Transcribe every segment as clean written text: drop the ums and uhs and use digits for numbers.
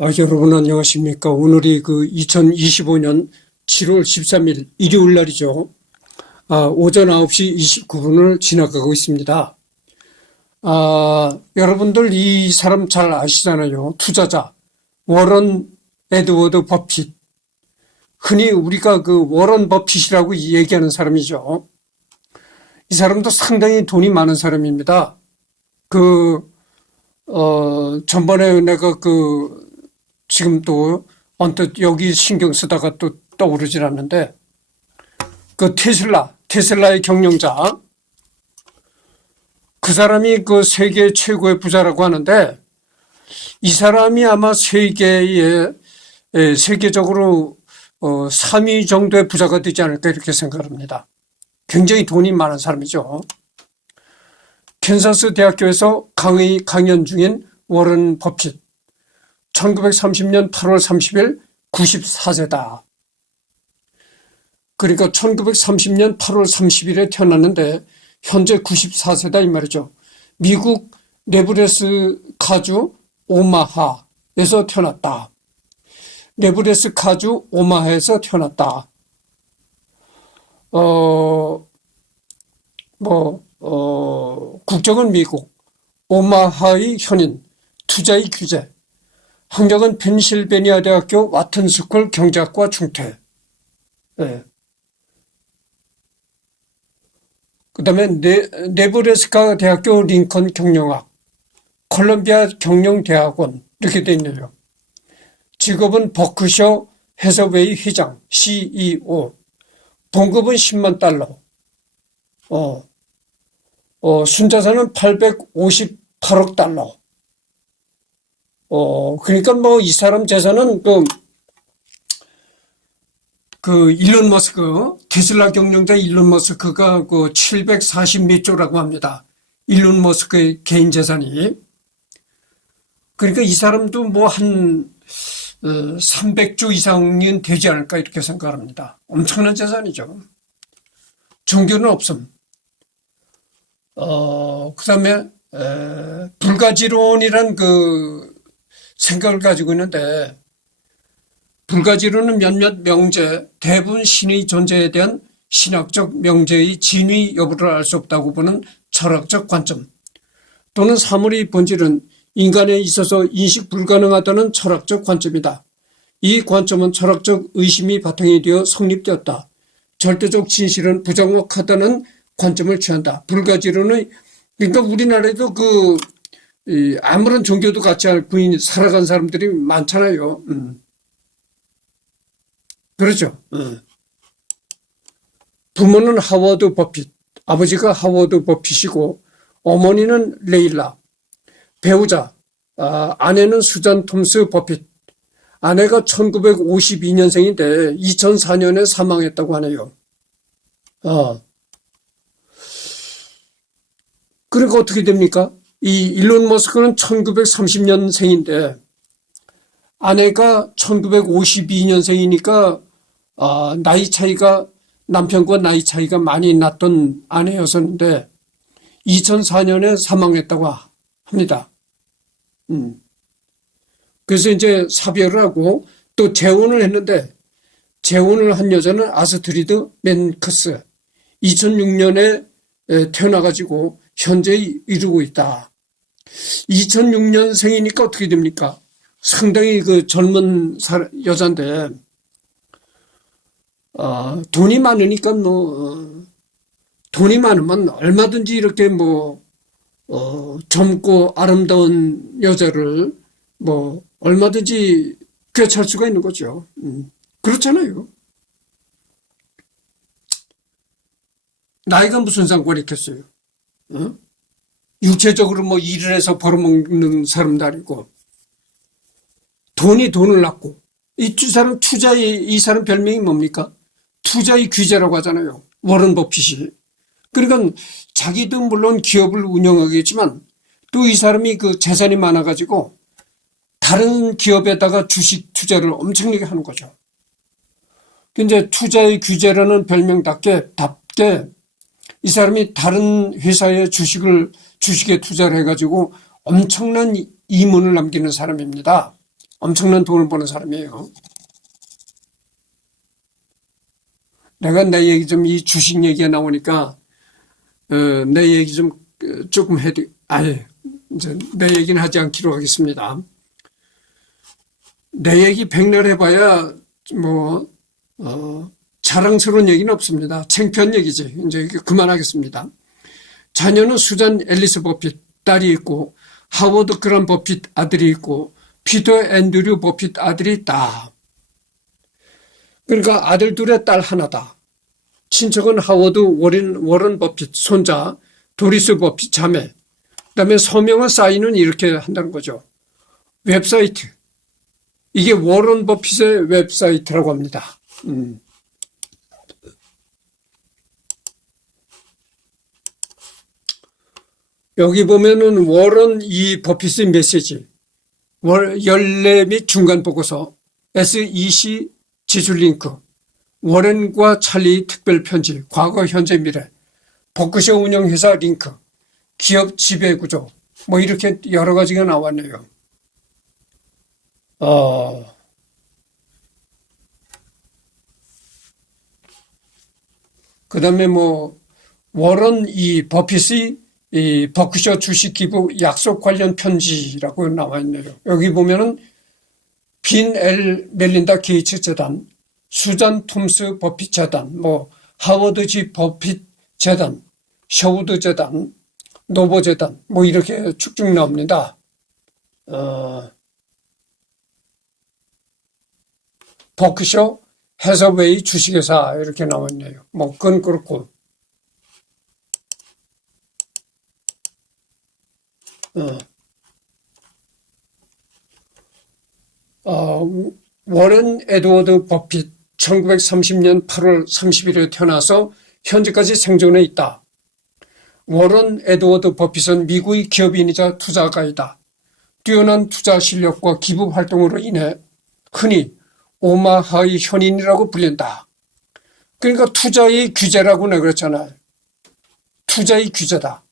여러분 안녕하십니까. 오늘이 2025년 7월 13일 일요일 날이죠. 오전 9시 29분을 지나가고 있습니다. 여러분들 이 사람 잘 아시잖아요. 투자자 워런 에드워드 버핏. 흔히 우리가 워런 버핏이라고 얘기하는 사람이죠. 이 사람도 상당히 돈이 많은 사람입니다. 전번에 내가 지금 또 언뜻 여기 신경 쓰다가 또 떠오르질 않는데 테슬라의 경영자, 그 사람이 세계 최고의 부자라고 하는데, 이 사람이 아마 세계적으로 3위 정도의 부자가 되지 않을까 이렇게 생각합니다. 굉장히 돈이 많은 사람이죠. 캔사스 대학교에서 강연 중인 워런 버핏. 1930년 8월 30일 94세다. 그러니까 1930년 8월 30일에 태어났는데 현재 94세다 이 말이죠. 미국 네브래스카주 오마하에서 태어났다. 네브래스카주 오마하에서 태어났다. 국적은 미국, 오마하의 현인, 투자의 규제, 학력은 펜실베니아 대학교 와튼스쿨 경제학과 중퇴. 네. 그 다음에 네브래스카 대학교 링컨 경영학, 콜롬비아 경영대학원 이렇게 돼 있네요. 직업은 버크셔 해서웨이 회장, CEO. 봉급은 10만 달러. 순자산은 858억 달러. 그러니까 이 사람 재산은 일론 머스크, 테슬라 경영자 일론 머스크가 740 몇 조라고 합니다. 일론 머스크의 개인 재산이. 그러니까 이 사람도 한 300조 이상은 되지 않을까 이렇게 생각합니다. 엄청난 재산이죠. 종교는 없음. 그 다음에 불가지론이란 생각을 가지고 있는데, 불가지론은 몇몇 명제, 대부분 신의 존재에 대한 신학적 명제의 진위 여부를 알 수 없다고 보는 철학적 관점, 또는 사물의 본질은 인간에 있어서 인식 불가능하다는 철학적 관점이다. 이 관점은 철학적 의심이 바탕이 되어 성립되었다. 절대적 진실은 부정확하다는 관점을 취한다. 불가지론의, 그러니까 우리나라에도 아무런 종교도 갖지 않고 살아간 사람들이 많잖아요. 그렇죠. 부모는 하워드 버핏, 아버지가 하워드 버핏이고, 어머니는 레일라, 배우자, 아내는 수잔 톰스 버핏. 아내가 1952년생인데 2004년에 사망했다고 하네요. 그러니까 어떻게 됩니까? 이 일론 머스크는 1930년생인데 아내가 1952년생이니까 나이 차이가, 남편과 나이 차이가 많이 났던 아내였었는데 2004년에 사망했다고 합니다. 그래서 이제 사별을 하고 또 재혼을 했는데, 재혼을 한 여자는 아스트리드 맨크스, 2006년에 태어나가지고 현재 이루고 있다. 2006년생이니까 어떻게 됩니까? 상당히 젊은 여잔데, 돈이 많으니까 돈이 많으면 얼마든지 이렇게 젊고 아름다운 여자를 얼마든지 꿰찰 수가 있는 거죠. 그렇잖아요. 나이가 무슨 상관이 있겠어요. 육체적으로 일을 해서 벌어먹는 사람도 아니고, 돈을 낳고, 이 사람 별명이 뭡니까? 투자의 귀재라고 하잖아요. 워런 버핏이. 그러니까 자기도 물론 기업을 운영하겠지만 또 이 사람이 재산이 많아가지고 다른 기업에다가 주식 투자를 엄청나게 하는 거죠. 이제 투자의 규제라는 별명답게 이 사람이 다른 회사의 주식에 투자를 해가지고 엄청난 이문을 남기는 사람입니다. 엄청난 돈을 버는 사람이에요. 내가 내 얘기 좀, 이 주식 얘기가 나오니까, 내 얘기 좀 조금 이제 내 얘기는 하지 않기로 하겠습니다. 내 얘기 백날 해봐야, 뭐, 자랑스러운 얘기는 없습니다. 창피한 얘기지. 이제 그만하겠습니다. 자녀는 수잔 앨리스 버핏 딸이 있고, 하워드 그란 버핏 아들이 있고, 피터 앤드류 버핏 아들이 있다. 그러니까 아들 둘에 딸 하나다. 친척은 하워드 워런 버핏 손자, 도리스 버핏 자매. 그다음에 서명은 사인은 이렇게 한다는 거죠. 웹사이트. 이게 워런 버핏의 웹사이트라고 합니다. 여기 보면은 워런 이 버핏의 메시지, 연례 및 중간 보고서, SEC 지출 링크, 워렌과 찰리 특별 편지, 과거, 현재, 미래, 버크셔 운영회사 링크, 기업 지배 구조, 뭐 이렇게 여러 가지가 나왔네요. 그 다음에 뭐, 워런 이 버핏의 이 버크셔 주식 기부 약속 관련 편지라고 나와 있네요. 여기 보면은 빈 엘 멜린다 게이츠 재단, 수잔 톰스 버핏 재단, 뭐 하워드 지 버핏 재단, 셔우드 재단, 노보 재단, 뭐 이렇게 쭉쭉 나옵니다. 버크셔 해서웨이 주식회사 이렇게 나와 있네요. 뭐 그건 그렇고. 워렌 에드워드 버핏 1930년 8월 30일에 태어나서 현재까지 생존해 있다. 워런 에드워드 버핏은 미국의 기업인이자 투자가이다. 뛰어난 투자 실력과 기부 활동으로 인해 흔히 오마하의 현인이라고 불린다. 그러니까 투자의 규제라고 내가 그랬잖아요. 투자의 규제다.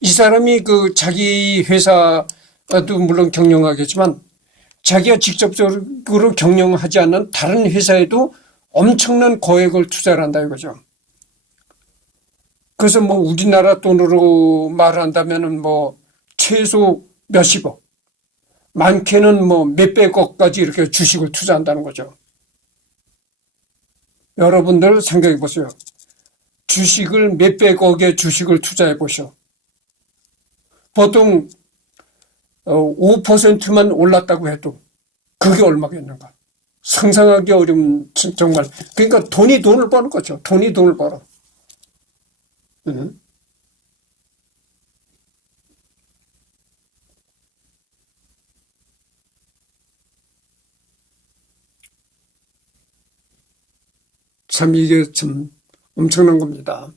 이 사람이 그 자기 회사도 물론 경영하겠지만 자기가 직접적으로 경영하지 않는 다른 회사에도 엄청난 거액을 투자를 한다 이거죠. 그래서 뭐 우리나라 돈으로 말한다면은 뭐 최소 몇십억, 많게는 뭐 몇백억까지 이렇게 주식을 투자한다는 거죠. 여러분들 생각해 보세요. 주식을 몇백억의 주식을 투자해 보시오. 보통 5%만 올랐다고 해도 그게 얼마겠는가. 상상하기 어려운 정말. 그러니까 돈이 돈을 버는 거죠. 돈이 돈을 벌어. 참 이게 참 엄청난 겁니다.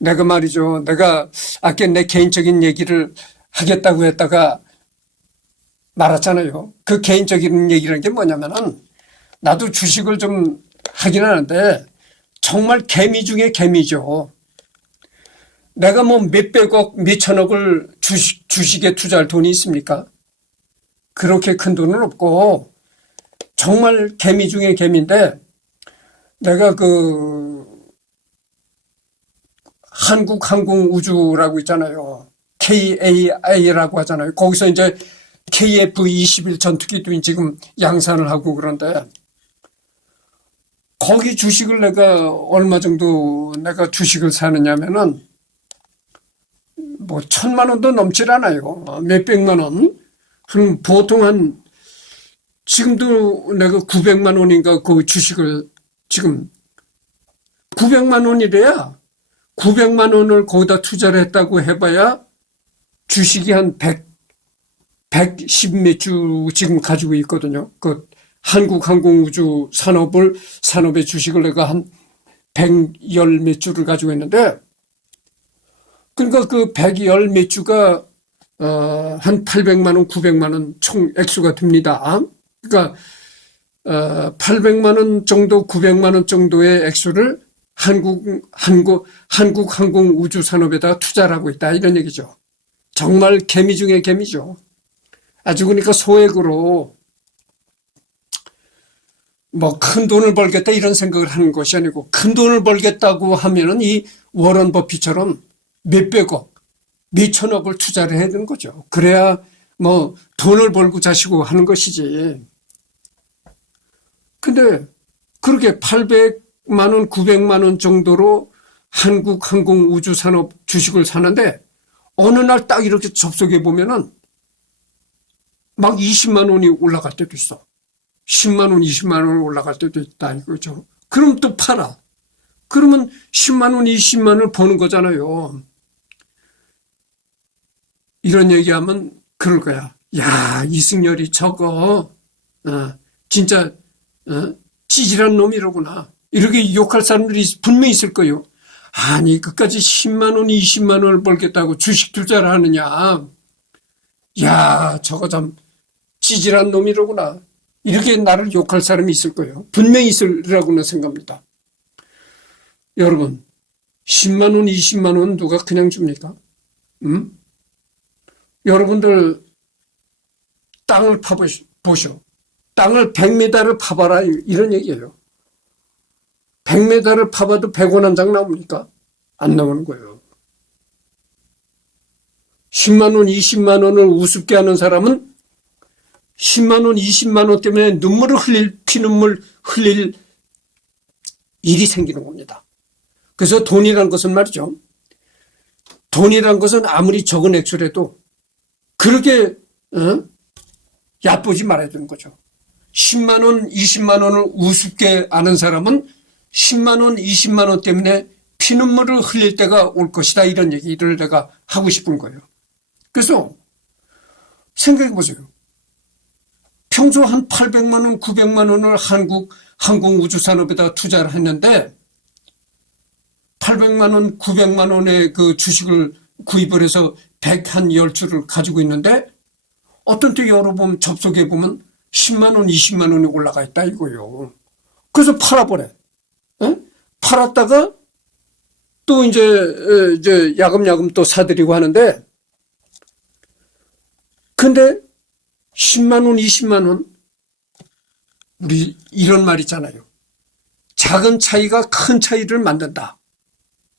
내가 말이죠. 내가 아까 내 개인적인 얘기를 하겠다고 했다가 말았잖아요. 그 개인적인 얘기라는 게 뭐냐면은 나도 주식을 좀 하긴 하는데 정말 개미 중에 개미죠. 내가 뭐 몇백억, 몇천억을 주식에 투자할 돈이 있습니까? 그렇게 큰 돈은 없고 정말 개미 중에 개미인데 내가 그 한국항공우주라고 있잖아요. KAI라고 하잖아요. 거기서 이제 KF-21 전투기도 지금 양산을 하고 그런데 거기 주식을 내가 얼마 정도 내가 주식을 사느냐면은 뭐 1,000만 원도 넘질 않아요. 몇백만 원. 보통 한 지금도 내가 900만 원인가 그 주식을 지금 900만 원이래야 900만 원을 거기다 투자를 했다고 해봐야 주식이 한 110 몇 주 지금 가지고 있거든요. 그 한국항공우주 산업의 주식을 내가 한 110 몇 주를 가지고 있는데 그러니까 그 110 몇 주가 한 800만 원, 900만 원 총 액수가 됩니다. 그러니까 800만 원 정도, 900만 원 정도의 액수를 항공우주 산업에다 투자를 하고 있다 이런 얘기죠. 정말 개미 중에 개미죠. 아주 그러니까 소액으로 뭐 큰 돈을 벌겠다 이런 생각을 하는 것이 아니고 큰 돈을 벌겠다고 하면은 이 워런 버핏처럼 몇백억, 몇천억을 투자를 해야 되는 거죠. 그래야 뭐 돈을 벌고 자시고 하는 것이지. 근데 그렇게 800만 원, 900만 원 정도로 한국 항공우주산업 주식을 사는데 어느 날 딱 이렇게 접속해 보면은 막 20만 원이 올라갈 때도 있어. 10만 원, 20만 원 올라갈 때도 있다 이거죠. 그럼 또 팔아. 그러면 10만 원, 20만 원을 버는 거잖아요. 이런 얘기하면 그럴 거야. 야, 이승열이 저거 진짜 찌질한 놈이로구나. 이렇게 욕할 사람들이 분명히 있을 거예요. 아니 끝까지 10만 원, 20만 원을 벌겠다고 주식 투자를 하느냐. 야, 저거 참 찌질한 놈이로구나. 이렇게 나를 욕할 사람이 있을 거예요. 분명히 있으리라고는 생각합니다. 여러분 10만 원, 20만 원 누가 그냥 줍니까? 여러분들 땅을 파보시오. 땅을 100m를 파봐라 이런 얘기예요. 100m를 파봐도 100원 한 장 나옵니까? 안 나오는 거예요. 10만 원, 20만 원을 우습게 하는 사람은 10만 원, 20만 원 때문에 눈물을 흘릴, 피눈물 흘릴 일이 생기는 겁니다. 그래서 돈이란 것은 말이죠. 돈이란 것은 아무리 적은 액수라도 그렇게 얕보지 말아야 되는 거죠. 10만 원, 20만 원을 우습게 아는 사람은 10만 원, 20만 원 때문에 피눈물을 흘릴 때가 올 것이다. 이런 얘기를 내가 하고 싶은 거예요. 그래서 생각해 보세요. 평소 한 800만 원, 900만 원을 한국 항공우주산업에다 투자를 했는데 800만 원, 900만 원의 그 주식을 구입을 해서 110주를 가지고 있는데 어떤 때 열어보면 접속해 보면 10만 원, 20만 원이 올라가 있다 이거예요. 그래서 팔아버려. 팔았다가 또 이제 야금야금 또 사들이고 하는데 근데 10만 원, 20만 원 우리 이런 말 있잖아요. 작은 차이가 큰 차이를 만든다.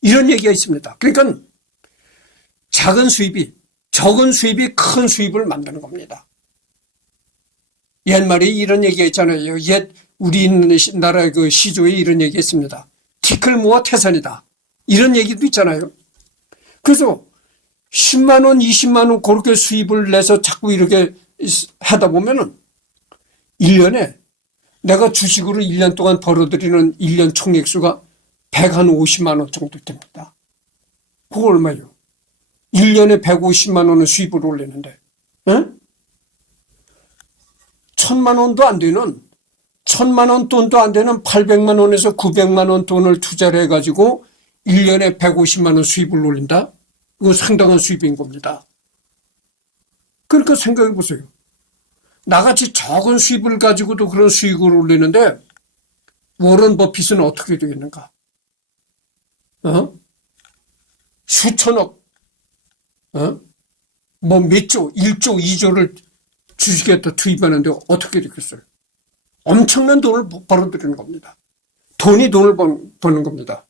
이런 얘기가 있습니다. 그러니까 적은 수입이 큰 수입을 만드는 겁니다. 옛말에 이런 얘기가 있잖아요. 옛 우리나라 그 시조에 이런 얘기가 있습니다. 티끌 모아 태산이다. 이런 얘기도 있잖아요. 그래서 10만 원, 20만 원 그렇게 수입을 내서 자꾸 이렇게 하다 보면은 1년에 내가 주식으로 1년 동안 벌어들이는 1년 총액수가 150만 원 정도 됩니다. 그거 얼마예요? 1년에 150만 원을 수입을 올리는데 1000만 원도 안 되는 1000만 원 돈도 안 되는 800만 원에서 900만 원 돈을 투자를 해가지고 1년에 150만 원 수입을 올린다? 이거 상당한 수입인 겁니다. 그러니까 생각해 보세요. 나같이 적은 수입을 가지고도 그런 수익을 올리는데 워런 버핏은 어떻게 되겠는가? 수천억, 뭐 몇 조, 1조, 2조를 주식에다 투입하는데 어떻게 되겠어요? 엄청난 돈을 벌어들이는 겁니다. 돈이 돈을 버는 겁니다.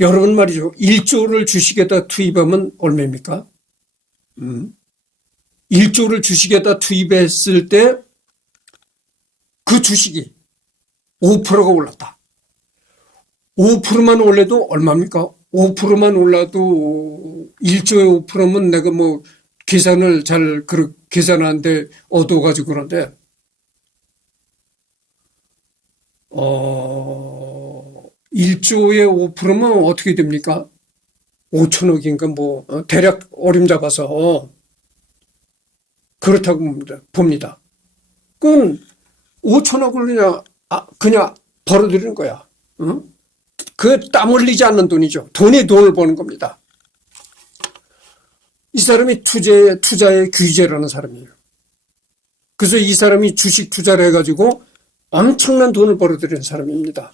여러분 말이죠. 1조를 주식에다 투입하면 얼마입니까? 1조를 주식에다 투입했을 때 그 주식이 5%가 올랐다. 5%만 올려도 얼마입니까? 5%만 올라도 1조에 5%면 내가 뭐 계산을 잘 계산하는데 얻어가지고 그런데 1조에 5%면 어떻게 됩니까? 5천억인가 뭐 대략 어림잡아서 그렇다고 봅니다. 그건 5천억을 그냥 벌어들이는 거야. 그 땀 흘리지 않는 돈이죠. 돈이 돈을 버는 겁니다. 이 사람이 투자의 규제라는 사람이에요. 그래서 이 사람이 주식 투자를 해가지고 엄청난 돈을 벌어들이는 사람입니다.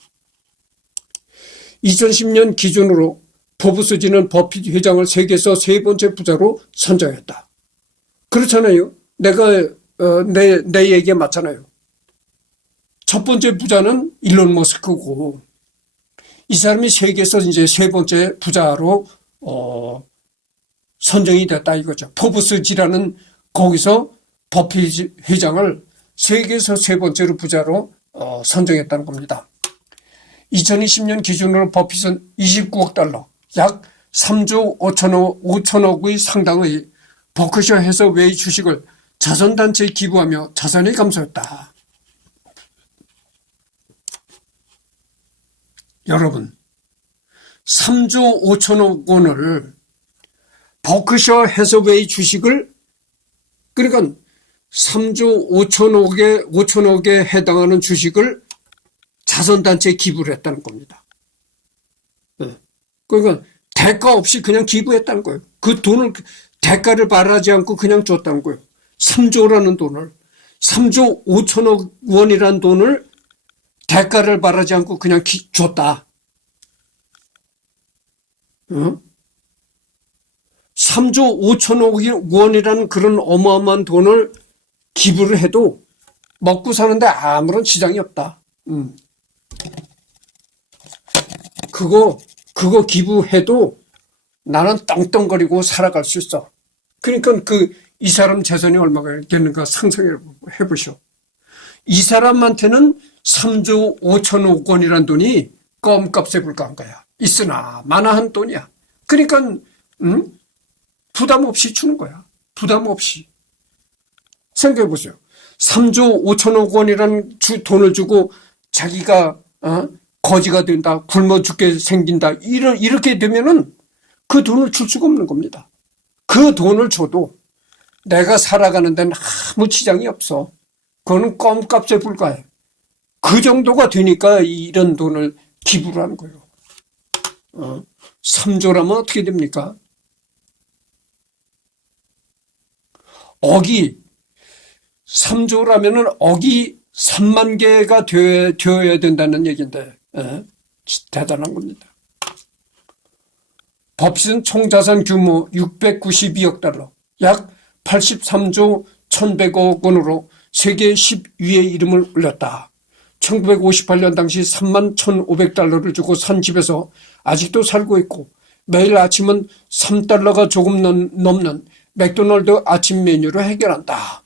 2010년 기준으로 포브스지는 버핏 회장을 세계에서 세 번째 부자로 선정했다. 그렇잖아요. 내 얘기에 맞잖아요. 첫 번째 부자는 일론 머스크고, 이 사람이 세계에서 이제 세 번째 부자로, 선정이 됐다 이거죠. 포브스지라는 거기서 버핏 회장을 세계에서 세 번째로 부자로, 선정했다는 겁니다. 2020년 기준으로 버핏은 29억 달러, 약 3조 5천억의 상당의 버크셔 해서웨이 주식을 자선단체에 기부하며 자산이 감소했다. 여러분, 3조 5천억 원을 버크셔 해서웨이 주식을, 그러니까 3조 5천억에 해당하는 주식을 자선단체에 기부를 했다는 겁니다. 그러니까 대가 없이 그냥 기부했다는 거예요. 그 돈을 대가를 바라지 않고 그냥 줬다는 거예요. 3조라는 돈을, 3조 5천억 원이라는 돈을 대가를 바라지 않고 그냥 줬다. 3조 5천억 원이라는 그런 어마어마한 돈을 기부를 해도 먹고 사는데 아무런 지장이 없다. 그거 기부해도 나는 떵떵거리고 살아갈 수 있어. 그러니까 이 사람 재산이 얼마가 되는가 상상해 보시오. 이 사람한테는 3조 5천억 원이라는 돈이 껌값에 불과한 거야. 있으나 마나한 돈이야. 그러니까 부담 없이 주는 거야. 부담 없이. 생각해 보세요. 3조 5천억 원이라는 돈을 주고 자기가 거지가 된다, 굶어 죽게 생긴다, 이렇게 되면은 그 돈을 줄 수가 없는 겁니다. 그 돈을 줘도 내가 살아가는 데는 아무 지장이 없어. 그거는 껌값에 불과해. 그 정도가 되니까 이런 돈을 기부를 하는 거예요. 3조라면 어떻게 됩니까? 억이 3조라면은 억이 3만 개가 되어야 된다는 얘기인데, 대단한 겁니다. 버핏은 총자산 규모 692억 달러, 약 83조 1100억 원으로 세계 10위의 이름을 올렸다. 1958년 당시 3만 1,500달러를 주고 산 집에서 아직도 살고 있고, 매일 아침은 3달러가 조금 넘는 맥도날드 아침 메뉴를 해결한다.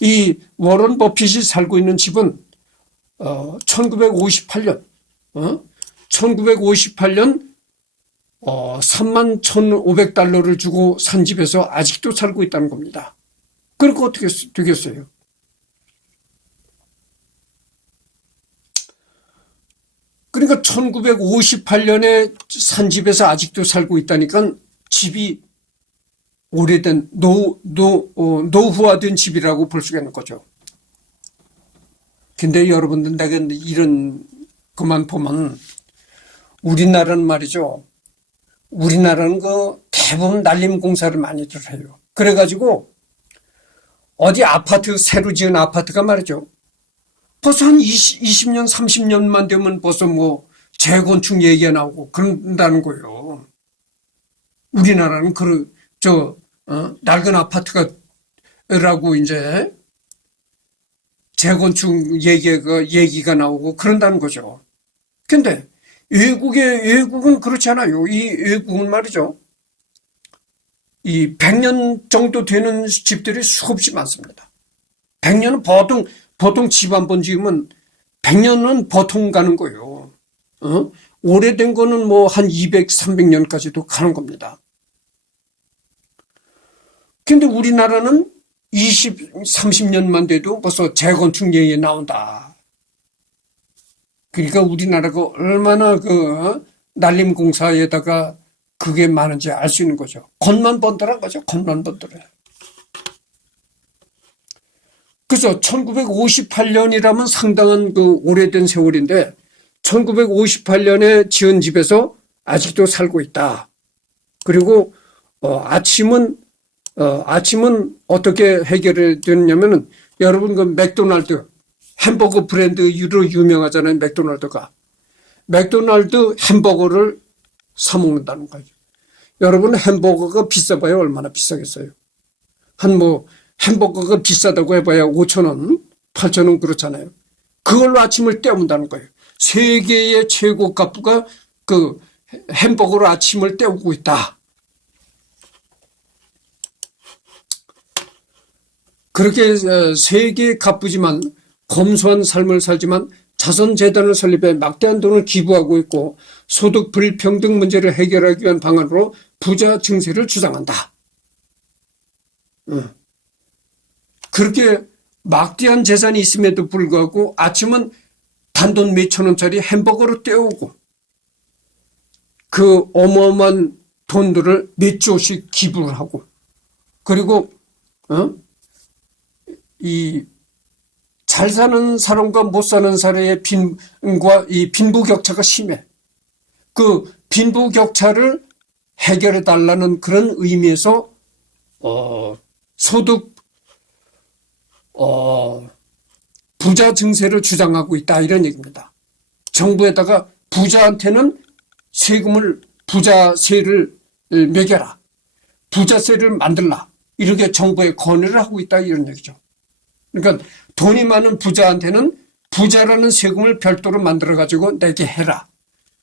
이 워런 버핏이 살고 있는 집은 1958년 3만 1,500달러를 주고 산 집에서 아직도 살고 있다는 겁니다. 그러니까 어떻게 되겠어요? 그러니까 1958년에 산 집에서 아직도 살고 있다니까 집이 오래된 노후화된 집이라고 볼 수가 있는 거죠. 근데 여러분들, 내가 이런 것만 보면 우리나라는 말이죠. 우리나라는 대부분 난림 공사를 많이들 해요. 그래가지고 어디 아파트, 새로 지은 아파트가 말이죠. 벌써 한 20년, 30년만 되면 벌써 재건축 얘기가 나오고 그런다는 거예요. 우리나라는 낡은 아파트라고 이제 재건축 얘기가 나오고 그런다는 거죠. 근데 외국은 그렇지 않아요. 이 외국은 말이죠. 이 100년 정도 되는 집들이 수없이 많습니다. 100년은 보통 집 한 번 지으면 100년은 보통 가는 거예요. 오래된 거는 한 200, 300년까지도 가는 겁니다. 근데 우리나라는 20, 30년만 돼도 벌써 재건축 얘기 나온다. 그러니까 우리나라가 얼마나 난림 공사에다가 그게 많은지 알 수 있는 거죠. 겉만 번더란 거죠. 겉만 번더래. 그래서 1958년이라면 상당한 오래된 세월인데 1958년에 지은 집에서 아직도 살고 있다. 그리고 아침은 어떻게 해결이 되느냐면은, 여러분 맥도날드 햄버거 브랜드로 유명하잖아요. 맥도날드 햄버거를 사 먹는다는 거죠. 여러분 햄버거가 비싸봐요. 얼마나 비싸겠어요. 한 뭐 햄버거가 비싸다고 해봐야 5,000원, 8,000원 그렇잖아요. 그걸로 아침을 때운다는 거예요. 세계의 최고 값부가 그 햄버거로 아침을 때우고 있다. 그렇게 세계 값부지만 검소한 삶을 살지만 자선재단을 설립해 막대한 돈을 기부하고 있고 소득 불평등 문제를 해결하기 위한 방안으로 부자 증세를 주장한다. 그렇게 막대한 재산이 있음에도 불구하고 아침은 단돈 몇천 원짜리 햄버거로 때우고 그 어마어마한 돈들을 몇 조씩 기부를 하고 그리고 이 잘 사는 사람과 못 사는 사람의 이 빈부격차가 심해. 그 빈부격차를 해결해 달라는 그런 의미에서 소득 부자 증세를 주장하고 있다 이런 얘기입니다. 정부에다가 부자한테는 세금을 부자세를 매겨라. 부자세를 만들라. 이렇게 정부에 건의를 하고 있다 이런 얘기죠. 그러니까 돈이 많은 부자한테는 부자라는 세금을 별도로 만들어가지고 내게 해라.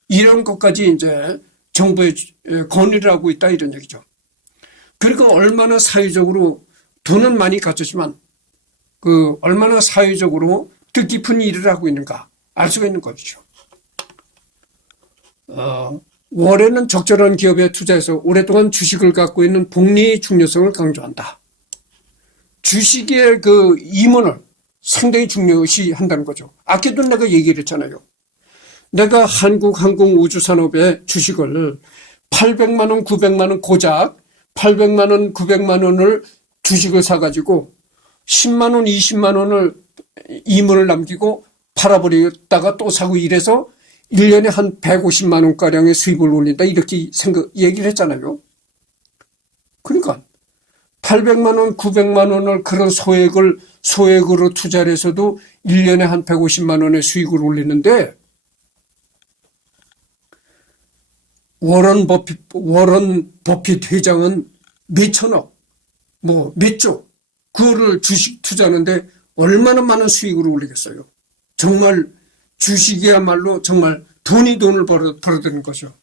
이런 것까지 이제 정부에 건의를 하고 있다 이런 얘기죠. 그러니까 얼마나 사회적으로 돈은 많이 가졌지만 그 얼마나 사회적으로 뜻깊은 일을 하고 있는가 알 수가 있는 것이죠. 월에는 적절한 기업에 투자해서 오랫동안 주식을 갖고 있는 복리의 중요성을 강조한다. 주식의 그 임원을 상당히 중요시한다는 거죠. 아까도 내가 얘기를 했잖아요. 내가 한국항공우주산업의 주식을 800만 원, 900만 원 고작 800만 원, 900만 원을 주식을 사가지고 10만 원, 20만 원을 임원을 남기고 팔아버리다가 또 사고 이래서 1년에 한 150만 원가량의 수입을 올린다 이렇게 얘기를 했잖아요. 그러니까 800만 원, 900만 원을 그런 소액으로 투자를 해서도 1년에 한 150만 원의 수익을 올리는데 워런 버핏 회장은 몇천억, 뭐 몇 조, 그거를 주식 투자하는데 얼마나 많은 수익을 올리겠어요. 정말 주식이야말로 정말 돈을 벌어들이는 거죠.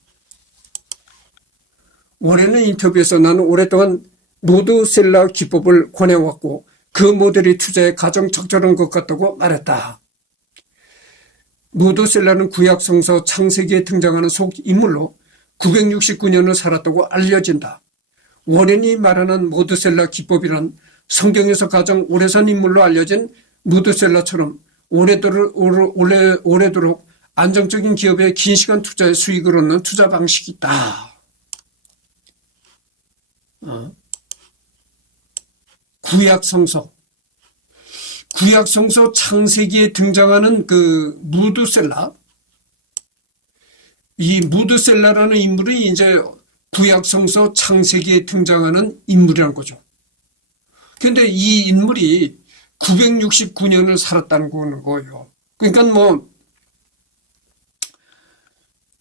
올해는 인터뷰에서 나는 오랫동안 노드셀러 기법을 권해왔고 그 모델이 투자에 가장 적절한 것 같다고 말했다. 노드셀러는 구약성서 창세기에 등장하는 속인물로 969년을 살았다고 알려진다. 워렌이 말하는 노드셀러 기법이란 성경에서 가장 오래 산 인물로 알려진 노드셀러처럼 오래도록 안정적인 기업에 긴 시간 투자에 수익을 얻는 투자 방식이 있다. 구약성서 창세기에 등장하는 그 무드셀라, 이 무드셀라라는 인물이 이제 구약성서 창세기에 등장하는 인물이라는 거죠. 그런데 이 인물이 969년을 살았다는 거예요. 그러니까 뭐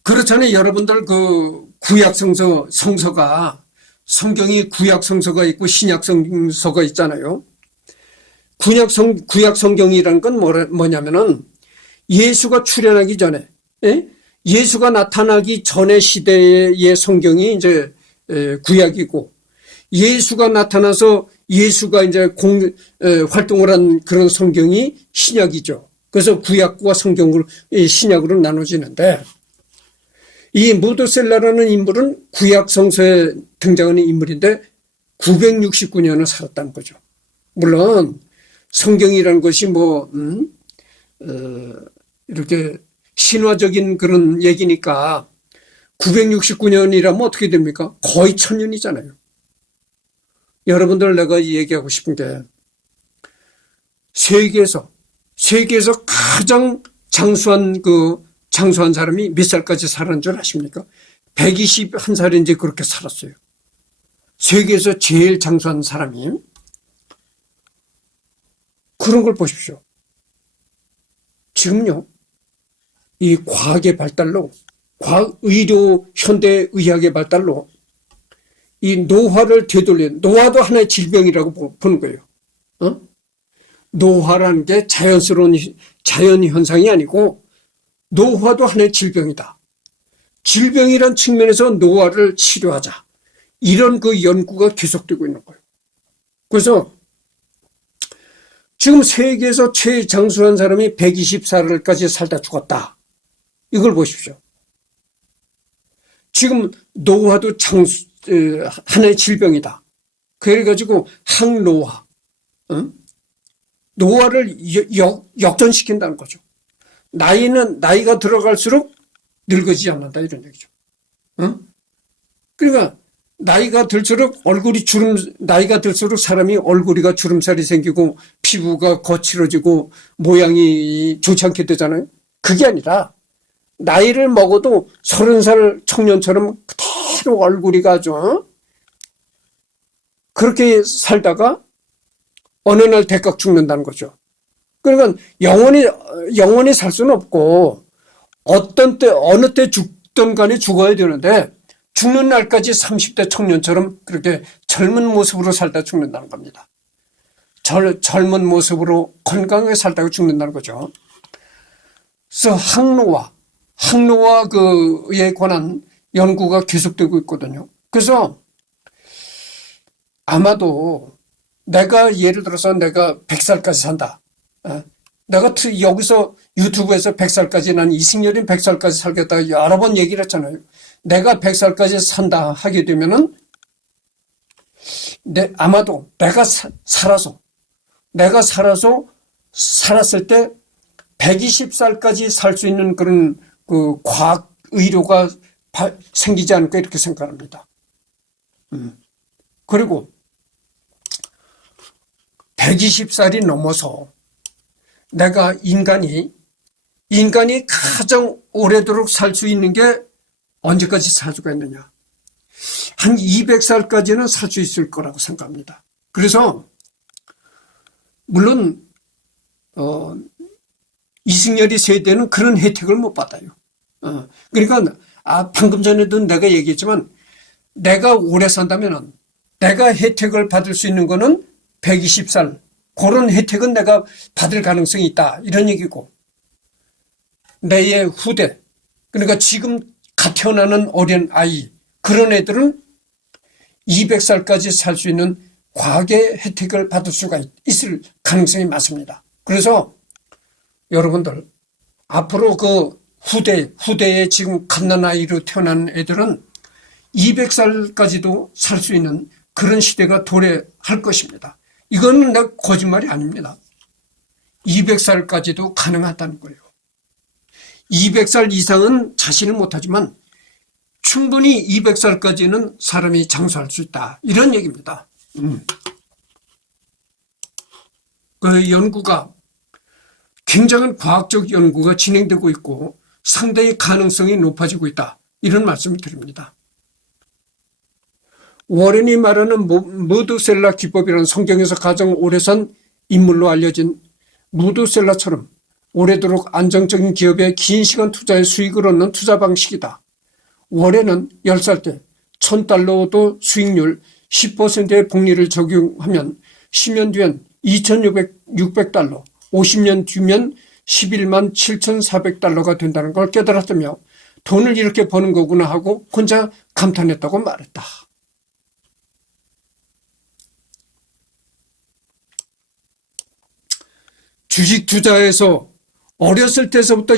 그렇잖아요. 여러분들 그 성서가 성경이 구약 성서가 있고 신약 성서가 있잖아요. 구약 성경이라는 건 뭐냐면은 예수가 출현하기 전에, 예수가 나타나기 전의 시대의 성경이 이제 구약이고 예수가 나타나서 예수가 이제 활동을 한 그런 성경이 신약이죠. 그래서 구약과 신약으로 나눠지는데 이 무드셀라라는 인물은 구약 성서에 등장하는 인물인데 969년을 살았다는 거죠. 물론 성경이라는 것이 이렇게 신화적인 그런 얘기니까 969년이라면 어떻게 됩니까? 거의 1000년이잖아요. 여러분들 내가 얘기하고 싶은 게 세계에서 가장 장수한 사람이 몇 살까지 살았는 줄 아십니까? 121살인지 그렇게 살았어요. 세계에서 제일 장수한 사람이. 그런 걸 보십시오. 지금요, 이 과학의 발달로, 현대의학의 발달로 이 노화를 되돌리는, 노화도 하나의 질병이라고 보는 거예요. 노화라는 게 자연스러운 자연 현상이 아니고 노화도 하나의 질병이다. 질병이란 측면에서 노화를 치료하자. 이런 그 연구가 계속되고 있는 거예요. 그래서 지금 세계에서 최장수한 사람이 124살까지 살다 죽었다. 이걸 보십시오. 지금 노화도 하나의 질병이다. 그래가지고 항노화, 노화를 역전시킨다는 거죠. 나이가 들어갈수록 늙어지지 않는다 이런 얘기죠. 그러니까 나이가 들수록 나이가 들수록 사람이 얼굴이가 주름살이 생기고 피부가 거칠어지고 모양이 좋지 않게 되잖아요. 그게 아니라 나이를 먹어도 30살 청년처럼 그대로 얼굴이가 아주 그렇게 살다가 어느 날 대각 죽는다는 거죠. 그러니까 영원히 살 수는 없고 어느 때 죽든 간에 죽어야 되는데 죽는 날까지 30대 청년처럼 그렇게 젊은 모습으로 살다 죽는다는 겁니다. 젊은 모습으로 건강하게 살다가 죽는다는 거죠. 그래서 항노화에 관한 연구가 계속되고 있거든요. 그래서 아마도 예를 들어서 내가 100살까지 산다. 내가 여기서 유튜브에서 100살까지 난 이승열이 100살까지 살겠다 여러 번 얘기를 했잖아요. 내가 100살까지 산다 하게 되면은 아마도 내가 살았을 때 120살까지 살 수 있는 그런 그 과학 의료가 생기지 않을까 이렇게 생각합니다. 그리고 120살이 넘어서 내가 인간이 가장 오래도록 살 수 있는 게 언제까지 살 수가 있느냐. 한 200살까지는 살 수 있을 거라고 생각합니다. 그래서 물론 이승열이 세대는 그런 혜택을 못 받아요. 그러니까 방금 전에도 내가 얘기했지만 내가 오래 산다면은 내가 혜택을 받을 수 있는 거는 120살 그런 혜택은 내가 받을 가능성이 있다 이런 얘기고 내의 후대 그러니까 지금 갓 태어나는 어린 아이 그런 애들은 200살까지 살 수 있는 과학의 혜택을 받을 수가 있을 가능성이 많습니다. 그래서 여러분들 앞으로 그 후대에 지금 갓난 아이로 태어난 애들은 200살까지도 살 수 있는 그런 시대가 도래할 것입니다. 이거는 내가 거짓말이 아닙니다. 200살까지도 가능하다는 거예요. 200살 이상은 자신을 못하지만 충분히 200살까지는 사람이 장수할 수 있다. 이런 얘기입니다. 그 연구가 굉장한 과학적 연구가 진행되고 있고 상당히 가능성이 높아지고 있다. 이런 말씀을 드립니다. 워렌이 말하는 무드셀라 기법이라는 성경에서 가장 오래 산 인물로 알려진 무드셀라처럼 오래도록 안정적인 기업에 긴 시간 투자해 수익을 얻는 투자 방식이다. 워렌은 10살 때 $1,000도 수익률 10%의 복리를 적용하면 10년 뒤엔 $2,600, 50년 뒤면 $11만 7,400가 된다는 걸 깨달았다며 돈을 이렇게 버는 거구나 하고 혼자 감탄했다고 말했다. 주식 투자에서 어렸을 때서부터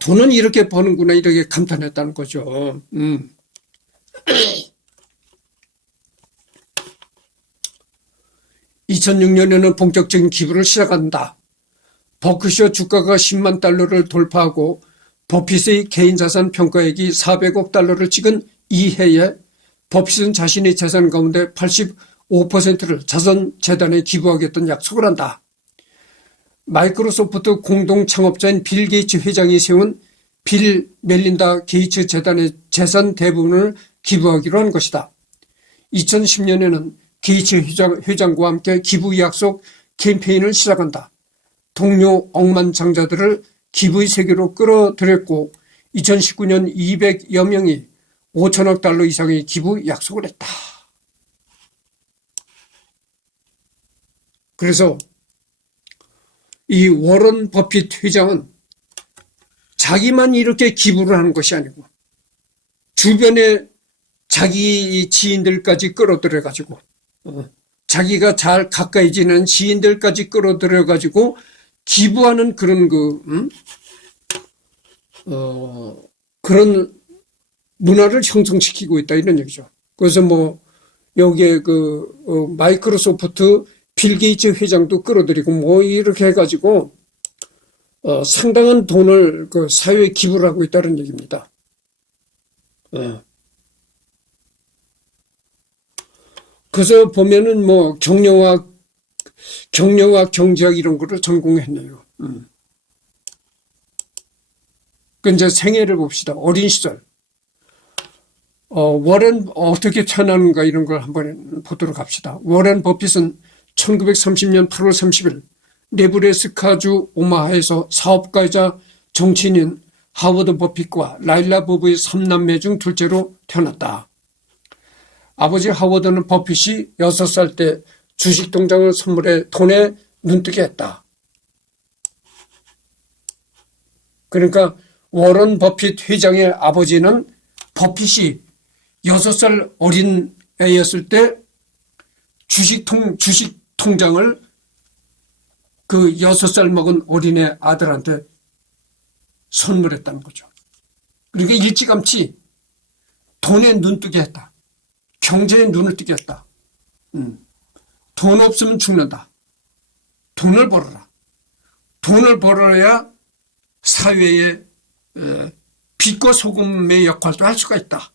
돈은 이렇게 버는구나 이렇게 감탄했다는 거죠. 2006년에는 본격적인 기부를 시작한다. 버크셔 주가가 $100만 돌파하고 버핏의 개인자산 평가액이 $400억 찍은 이 해에 버핏은 자신의 재산 가운데 85%를 자선재단에 기부하겠다는 약속을 한다. 마이크로소프트 공동 창업자인 빌 게이츠 회장이 세운 빌 멜린다 게이츠 재단의 재산 대부분을 기부하기로 한 것이다. 2010년에는 게이츠 회장과 함께 기부 약속 캠페인을 시작한다. 동료 억만장자들을 기부의 세계로 끌어들였고 2019년 200여 명이 $5천억 이상의 기부 약속을 했다. 그래서 이 워런 버핏 회장은 자기만 이렇게 기부를 하는 것이 아니고 주변에 자기 지인들까지 끌어들여 가지고 자기가 잘 가까이 지낸 지인들까지 끌어들여 가지고 기부하는 그런 그런 문화를 형성시키고 있다 이런 얘기죠. 그래서 뭐 여기에 마이크로소프트 빌 게이츠 회장도 끌어들이고 뭐 이렇게 해가지고 상당한 돈을 사회에 기부를 하고 있다는 얘기입니다. 그래서 보면은 뭐 경영학, 경제학 이런 거를 전공했네요. 그 이제 생애를 봅시다. 어린 시절. 워렌 어떻게 태어났는가 이런 걸 한번 보도록 합시다. 워렌 버핏은 1930년 8월 30일 네브래스카주 오마하에서 사업가이자 정치인인 하워드 버핏과 라일라 부부의 3남매 중 둘째로 태어났다. 아버지 하워드는 버핏이 6살 때 주식통장을 선물해 돈에 눈뜨게 했다. 그러니까 워런 버핏 회장의 아버지는 버핏이 6살 어린 애였을 때 주식통장을 그 6살 먹은 어린애 아들한테 선물했다는 거죠. 그러니까 일찌감치 돈에 눈뜨게 했다. 경제에 눈을 뜨게 했다. 돈 없으면 죽는다. 돈을 벌어라. 돈을 벌어야 사회에 빛과 소금의 역할도 할 수가 있다.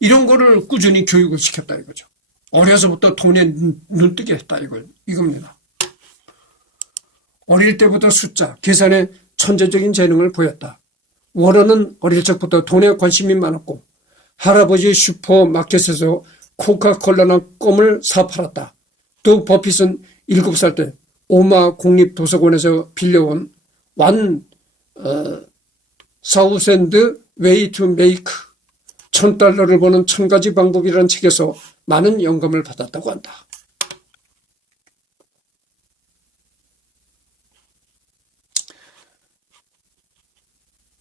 이런 거를 꾸준히 교육을 시켰다 이거죠. 어려서부터 돈에 눈뜨게 했다 이겁니다. 어릴 때부터 숫자, 계산에 천재적인 재능을 보였다. 워런은 어릴 적부터 돈에 관심이 많았고 할아버지 슈퍼마켓에서 코카콜라나 껌을 사 팔았다. 또 버핏은 7살 때 오마 공립도서관에서 빌려온 사우샌드 웨이 투 메이크 $1,000를 버는 1000가지 방법이라는 책에서 많은 영감을 받았다고 한다.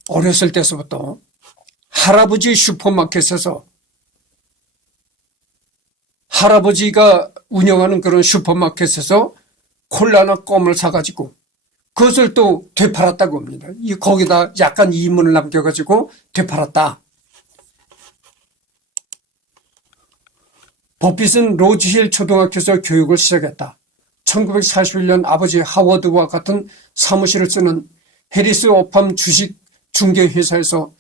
어렸을 때서부터 할아버지 슈퍼마켓에서 할아버지가 운영하는 그런 슈퍼마켓에서 콜라나 껌을 사가지고 그것을 또 되팔았다고 합니다. 거기다 약간 이문을 남겨가지고 되팔았다. 버핏은 로즈힐 초등학교에서 교육을 시작했다. 1941년 아버지 하워드와 같은 사무실을 쓰는 해리스 오팜 주식 중개회사에서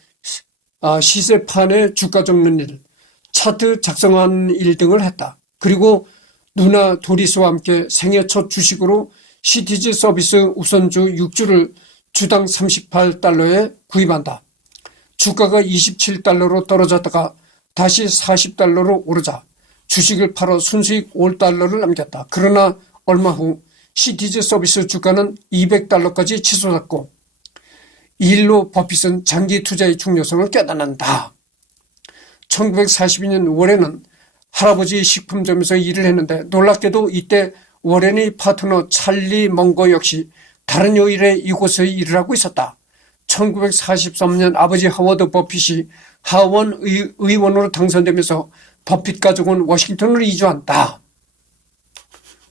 시세판에 주가 적는 일, 차트 작성하는 일 등을 했다. 그리고 누나 도리스와 함께 생애 첫 주식으로 시티즈 서비스 우선주 6주를 주당 $38에 구입한다. 주가가 $27로 떨어졌다가 다시 $40로 오르자 주식을 팔아 순수익 $5를 남겼다. 그러나 얼마 후 시티즈 서비스 주가는 $200까지 치솟았고 이 일로 버핏은 장기 투자의 중요성을 깨닫는다. 1942년 워렌은 할아버지 식품점에서 일을 했는데 놀랍게도 이때 워렌의 파트너 찰리 멍거 역시 다른 요일에 이곳에 일을 하고 있었다. 1943년 아버지 하워드 버핏이 하원 의원으로 당선되면서 버핏 가족은 워싱턴으로 이주한다.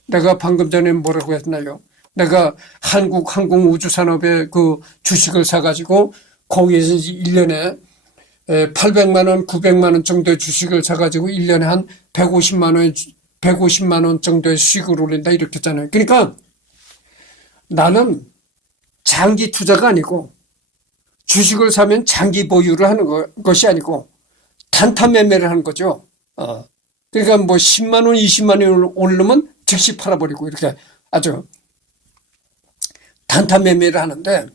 내가 방금 전에 뭐라고 했나요? 내가 한국 항공우주산업의 그 주식을 사가지고 거기에서 1년에 800만 원, 900만 원 정도의 주식을 사가지고 1년에 한 150만 원 정도의 수익을 올린다 이렇게 했잖아요. 그러니까 나는 장기 투자가 아니고 주식을 사면 장기 보유를 하는 것이 아니고 단타 매매를 하는 거죠. 그러니까 뭐 10만 원, 20만 원 오르면 즉시 팔아버리고 이렇게 아주 단타 매매를 하는데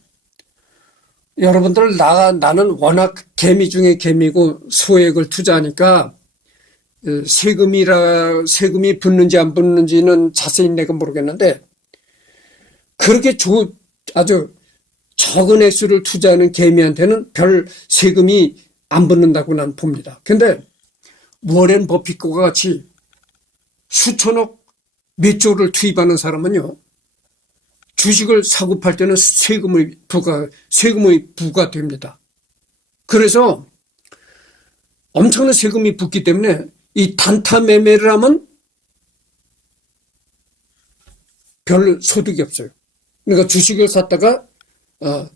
여러분들 나는 워낙 개미 중에 개미고 소액을 투자하니까 세금이 붙는지 안 붙는지는 자세히 내가 모르겠는데 그렇게 아주 적은 액수를 투자하는 개미한테는 별 세금이 안 붙는다고 난 봅니다. 근데 워렌 버핏과 같이 수천억 몇 조를 투입하는 사람은요, 주식을 사고 팔 때는 세금의 부가 됩니다. 그래서 엄청난 세금이 붙기 때문에 이 단타 매매를 하면 별 소득이 없어요. 그러니까 주식을 샀다가 한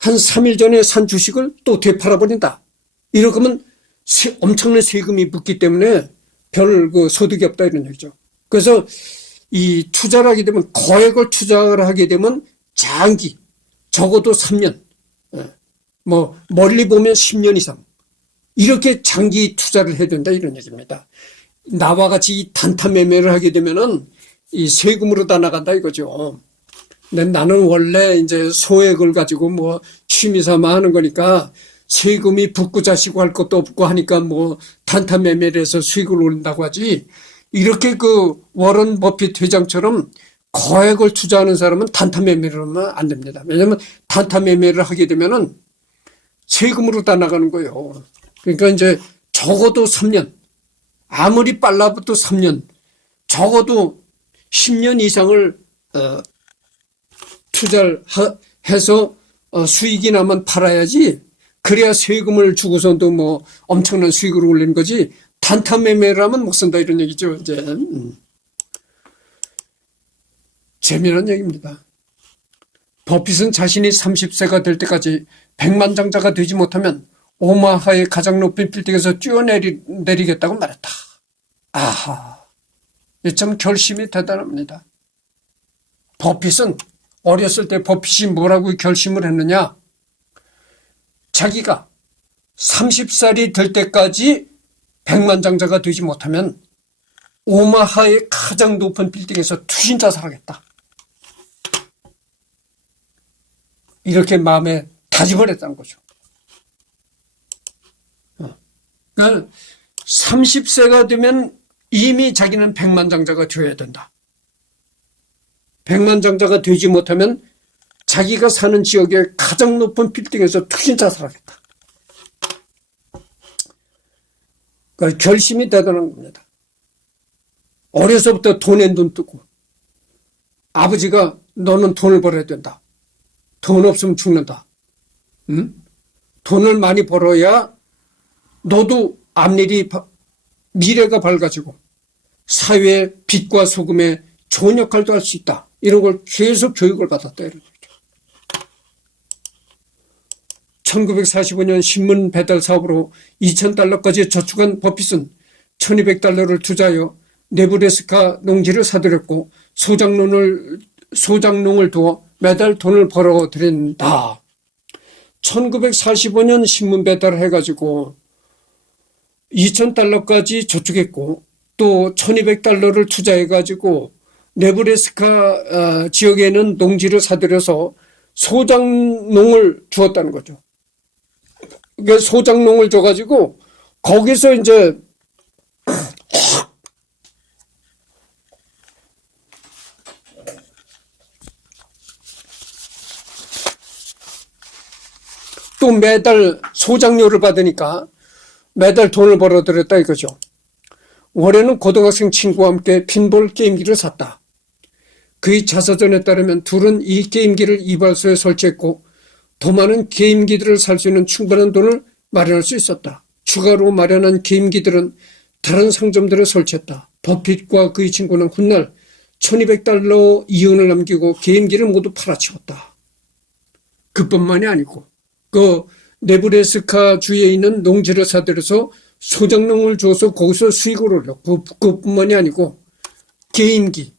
3일 전에 산 주식을 또 되팔아버린다. 이렇게 하면 엄청난 세금이 붙기 때문에 별 소득이 없다 이런 얘기죠. 그래서 이 투자를 하게 되면, 거액을 투자를 하게 되면 장기, 적어도 3년, 뭐 멀리 보면 10년 이상 이렇게 장기 투자를 해야 된다 이런 얘기입니다. 나와 같이 이 단타 매매를 하게 되면은 이 세금으로 다 나간다 이거죠. 근데 나는 원래 이제 소액을 가지고 뭐 취미 삼아 하는 거니까 세금이 붙고 자시고 할 것도 없고 하니까 뭐 단타 매매를 해서 수익을 올린다고 하지, 이렇게 워런 버핏 회장처럼 거액을 투자하는 사람은 단타 매매를 하면 안 됩니다. 왜냐하면 단타 매매를 하게 되면은 세금으로 다 나가는 거예요. 그러니까 이제 적어도 3년, 아무리 빨라도 3년, 적어도 10년 이상을 투자를 해서 수익이 나면 팔아야지, 그래야 세금을 주고선도 뭐 엄청난 수익을 올리는 거지, 단타 매매를 하면 못 쓴다 이런 얘기죠. 이제 재미난 얘기입니다. 버핏은 자신이 30세가 될 때까지 백만장자가 되지 못하면 오마하의 가장 높은 빌딩에서 뛰어내리겠다고 말했다. 아하, 이 참 결심이 대단합니다. 버핏은 어렸을 때 버핏이 뭐라고 결심을 했느냐, 자기가 30살이 될 때까지 백만장자가 되지 못하면 오마하의 가장 높은 빌딩에서 투신자살하겠다. 이렇게 마음에 다짐을 했다는 거죠. 그러니까 30세가 되면 이미 자기는 백만장자가 되어야 된다. 백만장자가 되지 못하면 자기가 사는 지역의 가장 높은 빌딩에서 투신자살하겠다. 그러니까 결심이 대단한 겁니다. 어려서부터 돈에 눈 뜨고, 아버지가 너는 돈을 벌어야 된다. 돈 없으면 죽는다. 응? 돈을 많이 벌어야 너도 앞일이 미래가 밝아지고 사회의 빛과 소금의 좋은 역할도 할 수 있다. 이런 걸 계속 교육을 받았다. 이런 거죠. 1945년 신문 배달 사업으로 $2,000까지 저축한 버핏은 $1,200를 투자하여 네브래스카 농지를 사들였고 소장농을 두어 매달 돈을 벌어들인다. 1945년 신문 배달을 해가지고 $2,000까지 저축했고 또 $1,200를 투자해가지고 네브래스카 지역에는 농지를 사들여서 소장농을 주었다는 거죠. 그러니까 소장농을 줘가지고 거기서 이제 또 매달 소장료를 받으니까 매달 돈을 벌어들였다 이거죠. 올해는 고등학생 친구와 함께 핀볼 게임기를 샀다. 그의 자서전에 따르면 둘은 이 게임기를 이발소에 설치했고 더 많은 게임기들을 살 수 있는 충분한 돈을 마련할 수 있었다. 추가로 마련한 게임기들은 다른 상점들에 설치했다. 버핏과 그의 친구는 훗날 $1,200 이윤을 남기고 게임기를 모두 팔아치웠다. 그뿐만이 아니고 그 네브래스카 주에 있는 농지를 사들여서 소장농을 줘서 거기서 수익을 올렸고, 그뿐만이 아니고 게임기,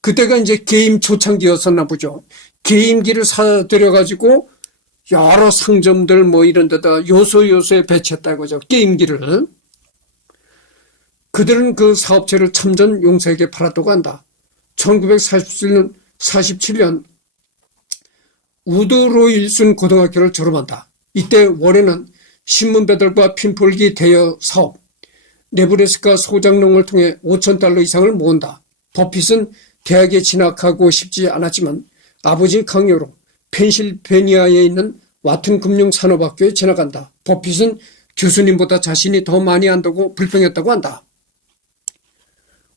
그때가 이제 게임 초창기였었나 보죠. 게임기를 사들여가지고 여러 상점들 뭐 이런 데다 요소에 배치했다 이거죠. 게임기를. 그들은 그 사업체를 참전 용사에게 팔았다고 한다. 1947년 우드로일슨 고등학교를 졸업한다. 이때 월에는 신문 배달과 핀폴기 대여 사업, 네브래스카 소장농을 통해 $5,000 이상을 모은다. 버핏은 대학에 진학하고 싶지 않았지만 아버지 강요로 펜실베니아에 있는 와튼 금융산업학교에 진학한다. 버핏은 교수님보다 자신이 더 많이 한다고 불평했다고 한다.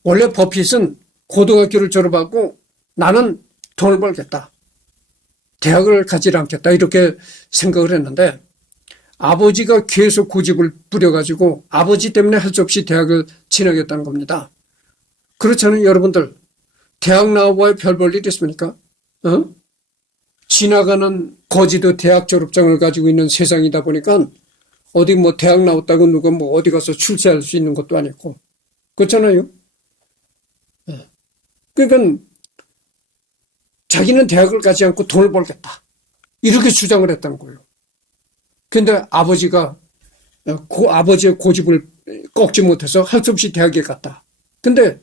원래 버핏은 고등학교를 졸업하고 나는 돈을 벌겠다. 대학을 가지 않겠다. 이렇게 생각을 했는데 아버지가 계속 고집을 부려가지고 아버지 때문에 할 수 없이 대학을 진학했다는 겁니다. 그렇잖아요. 여러분들. 대학 나와봐야 별 볼 일 있습니까? 지나가는 거지도 대학 졸업장을 가지고 있는 세상이다 보니까 어디 뭐 대학 나왔다고 누가 뭐 어디 가서 출세할 수 있는 것도 아니고. 그렇잖아요. 그러니까 자기는 대학을 가지 않고 돈을 벌겠다. 이렇게 주장을 했다는 거예요. 근데 아버지가 아버지의 고집을 꺾지 못해서 할 수 없이 대학에 갔다. 근데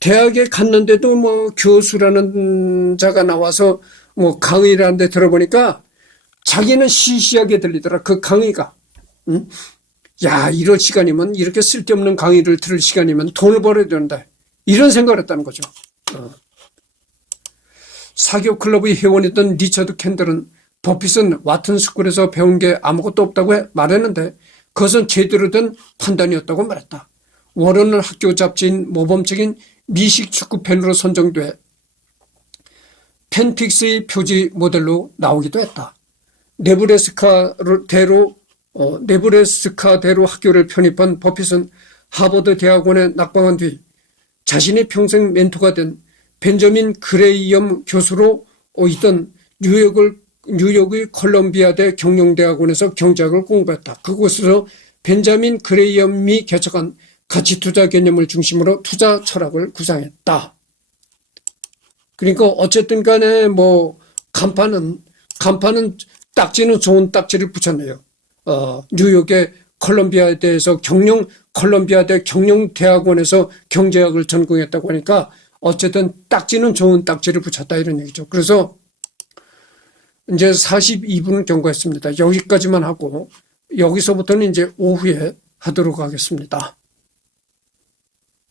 대학에 갔는데도 뭐 교수라는 자가 나와서 뭐 강의를 하는데 들어보니까 자기는 시시하게 들리더라. 그 강의가. 야, 이럴 시간이면 이렇게 쓸데없는 강의를 들을 시간이면 돈을 벌어야 된다. 이런 생각을 했다는 거죠. 사교 클럽의 회원이던 리처드 캔들은 버핏은 와튼 스쿨에서 배운 게 아무것도 없다고 말했는데 그것은 제대로 된 판단이었다고 말했다. 워런은 학교 잡지인 모범적인 미식 축구 팬으로 선정돼 팬픽스의 표지 모델로 나오기도 했다. 네브래스카대로 학교를 편입한 버핏은 하버드 대학원에 낙방한 뒤 자신의 평생 멘토가 된 벤저민 그레이엄 교수로 있던 뉴욕의 컬럼비아대 경영대학원에서 경제학을 공부했다. 그곳에서 벤자민 그레이엄이 개척한 가치투자 개념을 중심으로 투자 철학을 구상했다. 그러니까 어쨌든 간에 뭐 간판은 딱지는 좋은 딱지를 붙였네요. 뉴욕의 컬럼비아대에서 컬럼비아대 경영대학원에서 경제학을 전공했다고 하니까 어쨌든 딱지는 좋은 딱지를 붙였다 이런 얘기죠. 그래서 이제 42분 경과했습니다. 여기까지만 하고 여기서부터는 이제 오후에 하도록 하겠습니다.